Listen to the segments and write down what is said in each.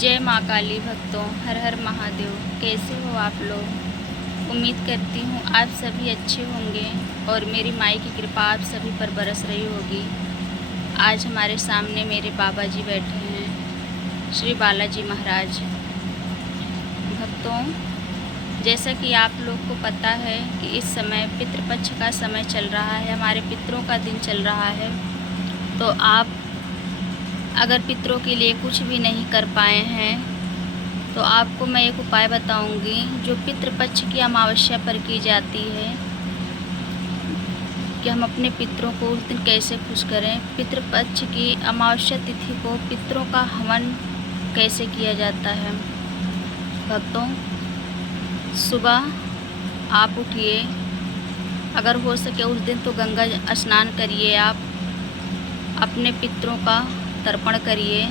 जय माँ काली भक्तों, हर हर महादेव। कैसे हो आप लोग? उम्मीद करती हूँ आप सभी अच्छे होंगे और मेरी माई की कृपा आप सभी पर बरस रही होगी। आज हमारे सामने मेरे बाबा जी बैठे हैं, श्री बालाजी महाराज। भक्तों, जैसा कि आप लोग को पता है कि इस समय पितृपक्ष का समय चल रहा है, हमारे पितरों का दिन चल रहा है। तो आप अगर पितरों के लिए कुछ भी नहीं कर पाए हैं तो आपको मैं एक उपाय बताऊंगी जो पितृपक्ष की अमावस्या पर की जाती है कि हम अपने पितरों को उस दिन कैसे खुश करें। पितृपक्ष की अमावस्या तिथि को पितरों का हवन कैसे किया जाता है। भक्तों, सुबह आप उठिए, अगर हो सके उस दिन तो गंगा स्नान करिए, आप अपने पितरों का तर्पण करिए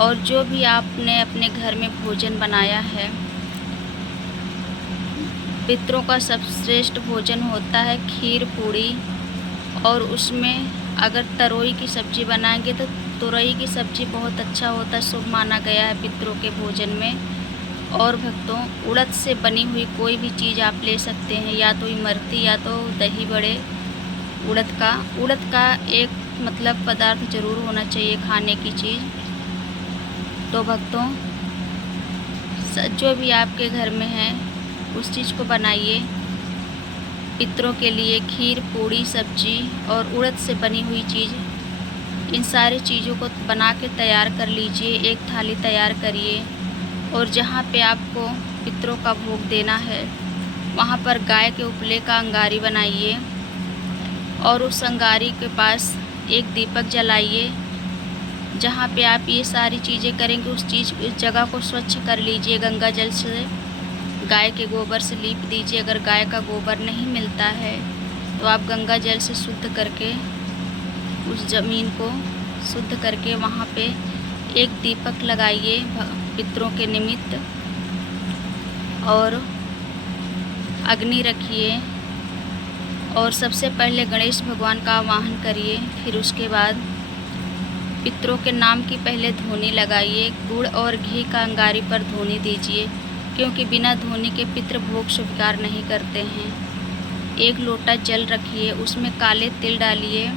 और जो भी आपने अपने घर में भोजन बनाया है, पितरों का सबश्रेष्ठ भोजन होता है खीर पूड़ी, और उसमें अगर तरोई की सब्ज़ी बनाएंगे तो तुरई की सब्ज़ी बहुत अच्छा होता है, शुभ माना गया है पितरों के भोजन में। और भक्तों, उड़द से बनी हुई कोई भी चीज़ आप ले सकते हैं, या तो इमरती या तो दही बड़े। उड़द का एक पदार्थ ज़रूर होना चाहिए खाने की चीज़। तो भक्तों, जो भी आपके घर में है उस चीज़ को बनाइए। पितरों के लिए खीर पूड़ी सब्जी और उड़द से बनी हुई चीज़, इन सारी चीज़ों को बना के तैयार कर लीजिए। एक थाली तैयार करिए और जहाँ पे आपको पितरों का भोग देना है वहाँ पर गाय के उपले का अंगारी बनाइए और उस अंगारी के पास एक दीपक जलाइए। जहाँ पे आप ये सारी चीज़ें करेंगे उस जगह को स्वच्छ कर लीजिए। गंगा जल से, गाय के गोबर से लीप दीजिए। अगर गाय का गोबर नहीं मिलता है तो आप गंगा जल से शुद्ध करके उस ज़मीन को शुद्ध करके वहाँ पे एक दीपक लगाइए पितरों के निमित्त और अग्नि रखिए। और सबसे पहले गणेश भगवान का आवाहन करिए। फिर उसके बाद पितरों के नाम की पहले धूनी लगाइए। गुड़ और घी का अंगारी पर धूनी दीजिए, क्योंकि बिना धूनी के पितृ भोग स्वीकार नहीं करते हैं। एक लोटा जल रखिए, उसमें काले तिल डालिए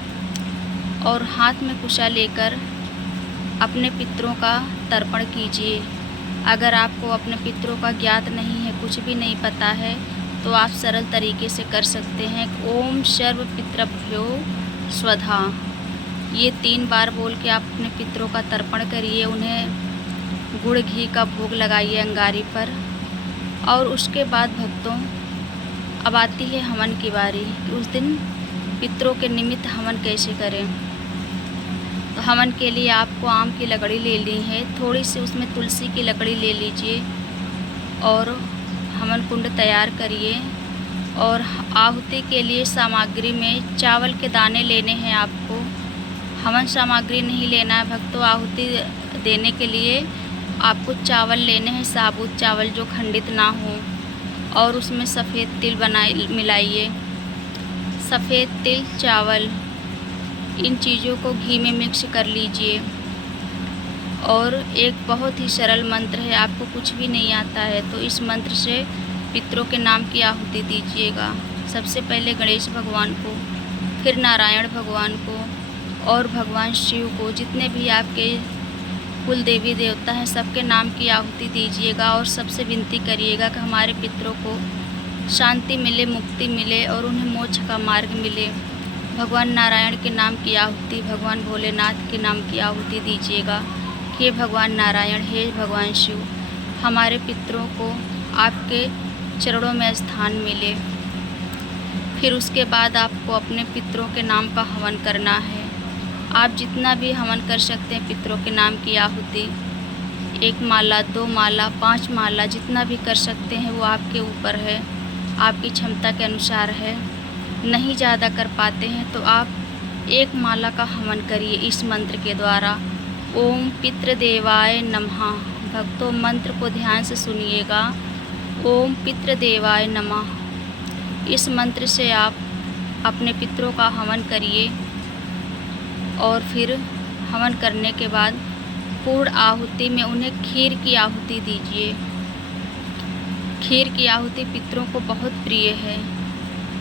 और हाथ में कुशा लेकर अपने पितरों का तर्पण कीजिए। अगर आपको अपने पितरों का ज्ञात नहीं है, कुछ भी नहीं पता है, तो आप सरल तरीके से कर सकते हैं। ओम सर्व पितृभ्यो स्वधा, ये 3 बार बोल के आप अपने पितरों का तर्पण करिए। उन्हें गुड़ घी का भोग लगाइए अंगारी पर। और उसके बाद भक्तों, अब आती है हवन की बारी। उस दिन पितरों के निमित्त हवन कैसे करें। तो हवन के लिए आपको आम की लकड़ी ले ली है, थोड़ी सी उसमें तुलसी की लकड़ी ले लीजिए और हवन कुंड तैयार करिए। और आहुति के लिए सामग्री में चावल के दाने लेने हैं आपको। हवन सामग्री नहीं लेना है भक्तों। आहुति देने के लिए आपको चावल लेने हैं, साबुत चावल जो खंडित ना हो, और उसमें सफ़ेद तिल मिलाइए। सफ़ेद तिल, चावल, इन चीज़ों को घी में मिक्स कर लीजिए। और एक बहुत ही सरल मंत्र है, आपको कुछ भी नहीं आता है तो इस मंत्र से पितरों के नाम की आहुति दीजिएगा। सबसे पहले गणेश भगवान को, फिर नारायण भगवान को और भगवान शिव को। जितने भी आपके कुल देवी देवता हैं सबके नाम की आहुति दीजिएगा और सबसे विनती करिएगा कि हमारे पितरों को शांति मिले, मुक्ति मिले और उन्हें मोक्ष का मार्ग मिले। भगवान नारायण के नाम की आहुति, भगवान भोलेनाथ के नाम की आहुति दीजिएगा। हे भगवान नारायण, हे भगवान शिव, हमारे पितरों को आपके चरणों में स्थान मिले। फिर उसके बाद आपको अपने पितरों के नाम का हवन करना है। आप जितना भी हवन कर सकते हैं पितरों के नाम की आहुति, 1 माला, 2 माला, 5 माला, जितना भी कर सकते हैं वो आपके ऊपर है, आपकी क्षमता के अनुसार है। नहीं ज़्यादा कर पाते हैं तो आप 1 माला का हवन करिए इस मंत्र के द्वारा। ओम पितृदेवाय नमः। भक्तों, मंत्र को ध्यान से सुनिएगा। ओम पितृदेवाय नमः, इस मंत्र से आप अपने पितरों का हवन करिए। और फिर हवन करने के बाद पूर्ण आहुति में उन्हें खीर की आहुति दीजिए। खीर की आहुति पितरों को बहुत प्रिय है।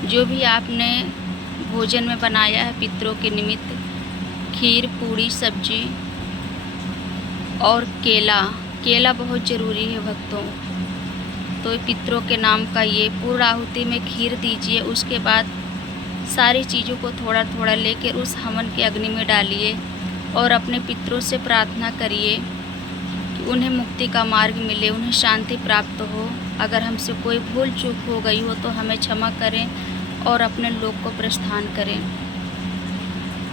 जो भी आपने भोजन में बनाया है पितरों के निमित्त, खीर, पूड़ी, सब्जी और केला बहुत ज़रूरी है भक्तों। तो पितरों के नाम का ये पूर्ण आहुति में खीर दीजिए। उसके बाद सारी चीज़ों को थोड़ा थोड़ा लेकर उस हवन के अग्नि में डालिए और अपने पितरों से प्रार्थना करिए कि उन्हें मुक्ति का मार्ग मिले, उन्हें शांति प्राप्त हो। अगर हमसे कोई भूल चूक हो गई हो तो हमें क्षमा करें और अपने लोक को प्रस्थान करें।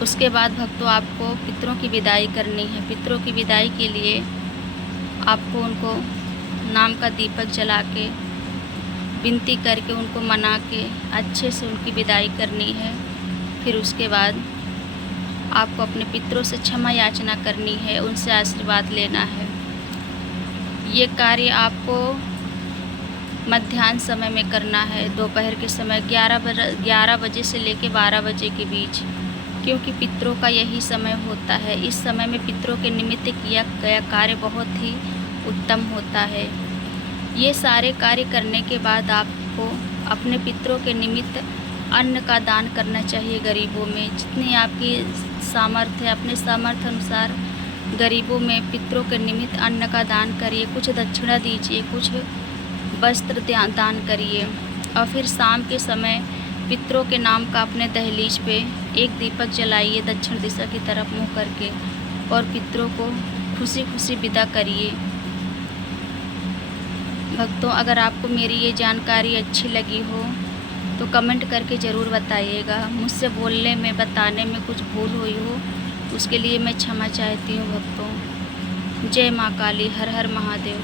उसके बाद भक्तों आपको पितरों की विदाई करनी है। पितरों की विदाई के लिए आपको उनको नाम का दीपक जला के, विनती करके, उनको मना के अच्छे से उनकी विदाई करनी है। फिर उसके बाद आपको अपने पितरों से क्षमा याचना करनी है, उनसे आशीर्वाद लेना है। ये कार्य आपको मध्याह्न समय में करना है, दोपहर के समय 11 बजे से लेकर 12 बजे के बीच, क्योंकि पितरों का यही समय होता है। इस समय में पितरों के निमित्त किया गया कार्य बहुत ही उत्तम होता है। ये सारे कार्य करने के बाद आपको अपने पितरों के निमित्त अन्न का दान करना चाहिए गरीबों में। जितनी आपकी सामर्थ्य है, अपने सामर्थ्य अनुसार गरीबों में पितरों के निमित्त अन्न का दान करिए। कुछ दक्षिणा दीजिए, कुछ वस्त्र दान करिए। और फिर शाम के समय पितरों के नाम का अपने दहलीज पे एक दीपक जलाइए दक्षिण दिशा की तरफ मुँह करके, और पितरों को खुशी खुशी विदा करिए। भक्तों, अगर आपको मेरी ये जानकारी अच्छी लगी हो तो कमेंट करके ज़रूर बताइएगा। मुझसे बोलने में, बताने में कुछ भूल हुई हो उसके लिए मैं क्षमा चाहती हूँ भक्तों। जय माँ काली, हर हर महादेव।